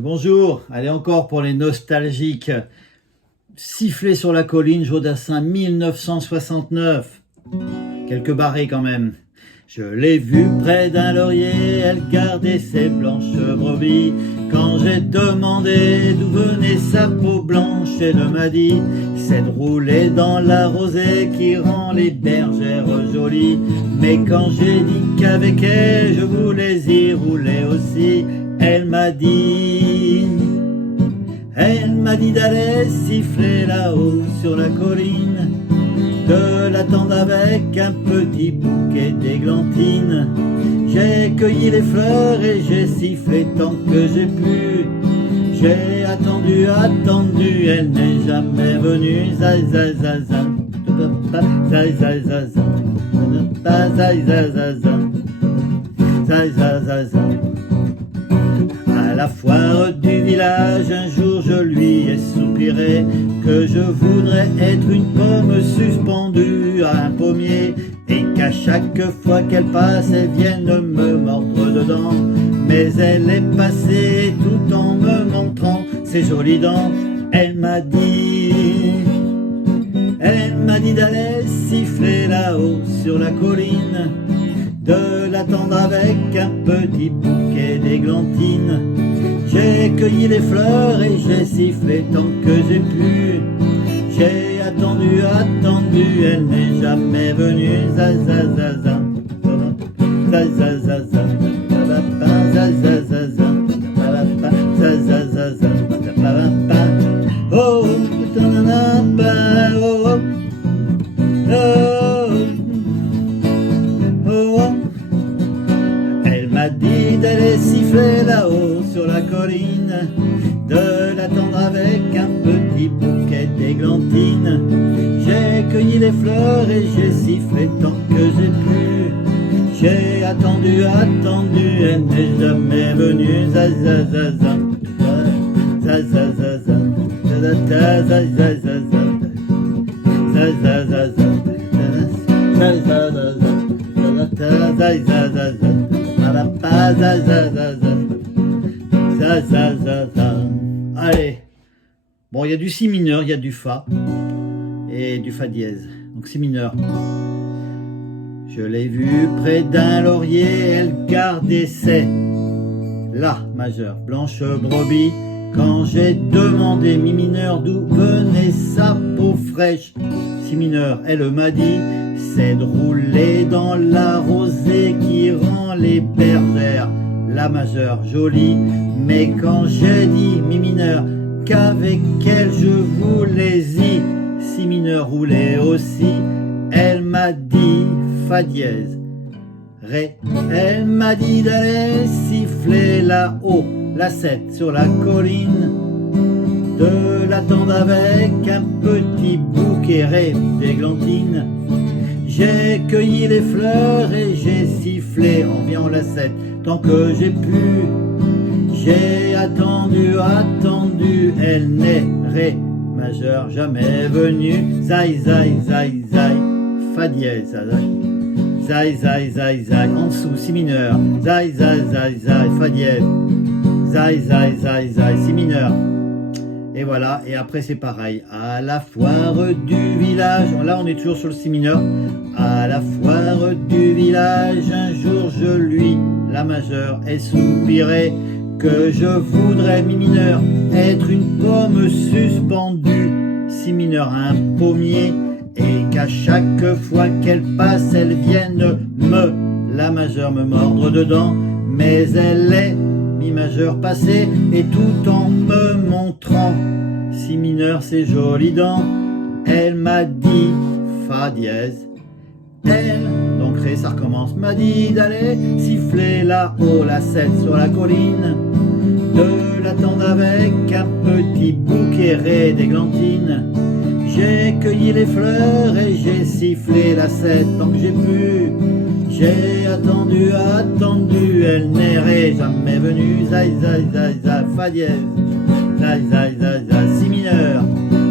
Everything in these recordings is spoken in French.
Bonjour, allez encore pour les nostalgiques. Siffler sur la colline, Jodassin 1969. Quelques barrés quand même. Je l'ai vue près d'un laurier, elle gardait ses blanches brebis. Quand j'ai demandé d'où venait sa peau blanche, elle m'a dit c'est de rouler dans la rosée qui rend les bergères jolies. Mais quand j'ai dit qu'avec elle je voulais y rouler aussi, elle m'a dit d'aller siffler là-haut sur la colline, de l'attendre avec un petit bouquet d'églantines. J'ai cueilli les fleurs et j'ai sifflé tant que j'ai pu. J'ai attendu, elle n'est jamais venue. Zai zai zai zai, zai zai zai zai, zai zai zai zai, zai zai zai. À la foire du village, un jour je lui ai soupiré que je voudrais être une pomme suspendue à un pommier, et qu'à chaque fois qu'elle passe, elle vienne me mordre dedans. Mais elle est passée tout en me montrant ses jolies dents. Elle m'a dit d'aller siffler là-haut sur la colline, de l'attendre avec un petit bouquet d'églantines. J'ai cueilli les fleurs et j'ai sifflé tant que j'ai pu. J'ai attendu, elle n'est jamais venue. Za za za za, za za za za, za za za za, za za za za, oh, oh, oh. Elle m'a dit d'aller siffler là-haut sur la colline, de l'attendre avec un petit bouquet d'églantines. J'ai cueilli les fleurs et j'ai sifflé tant que j'ai pu. J'ai attendu, elle n'est jamais venue. Za za za za, za za za za, za za za za, za za za za, za za za za. Allez, bon, il y a du si mineur, il y a du fa et du fa dièse, donc si mineur. Je l'ai vue près d'un laurier, elle gardait ses la majeur, blanche brebis. Quand j'ai demandé mi mineur d'où venait sa peau fraîche, si mineur, elle m'a dit c'est de rouler dans la rosée qui rend les bergères, la majeure jolie. Mais quand j'ai dit mi mineur qu'avec elle je voulais y si mineur rouler aussi, elle m'a dit fa dièse ré. Elle m'a dit d'aller siffler là-haut la 7 sur la colline, de l'attendre avec un petit bouquet ré d'églantines. J'ai cueilli les fleurs et j'ai sifflé en viant la 7 tant que j'ai pu. J'ai attendu, elle n'est ré majeur jamais venue. Zai zai zai zai, fa dièse zai zai zai zai, en dessous si mineur. Zai zai zai zai, fa dièse. Zai zai zai zai, si mineur. Et voilà, et après c'est pareil. À la foire du village, là on est toujours sur le si mineur. À la foire du village, un jour je lui, la majeure, ai soupiré que je voudrais, mi mineur, être une pomme suspendue, si mineur un pommier, et qu'à chaque fois qu'elle passe, elle vienne la majeure, me mordre dedans. Mais elle est mi majeur passée, et tout en me montrant si mineur ses jolies dents, elle m'a dit fa dièse. Elle, donc ré, ça recommence, m'a dit d'aller siffler là-haut la 7 sur la colline, de l'attendre avec un petit bouquet ré d'églantines. J'ai cueilli les fleurs et j'ai sifflé la 7 tant que j'ai pu. J'ai attendu, elle n'est ré jamais venue. Zai zai zai zai, fa dièse. Zai zai zai zai, si mineur.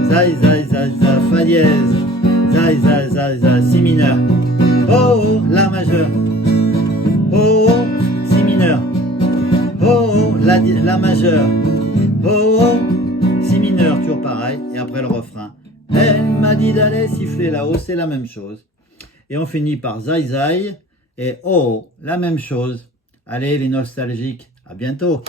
Zai zai zai zai, fa dièse. Zai zai zai zai, si mineur. Oh, la majeure. Oh, si mineur. Oh, la majeure. Oh, oh, si mineur, toujours pareil. Et après le refrain. Elle m'a dit d'aller siffler là-haut, c'est la même chose. Et on finit par zai zai et oh, la même chose. Allez les nostalgiques, à bientôt.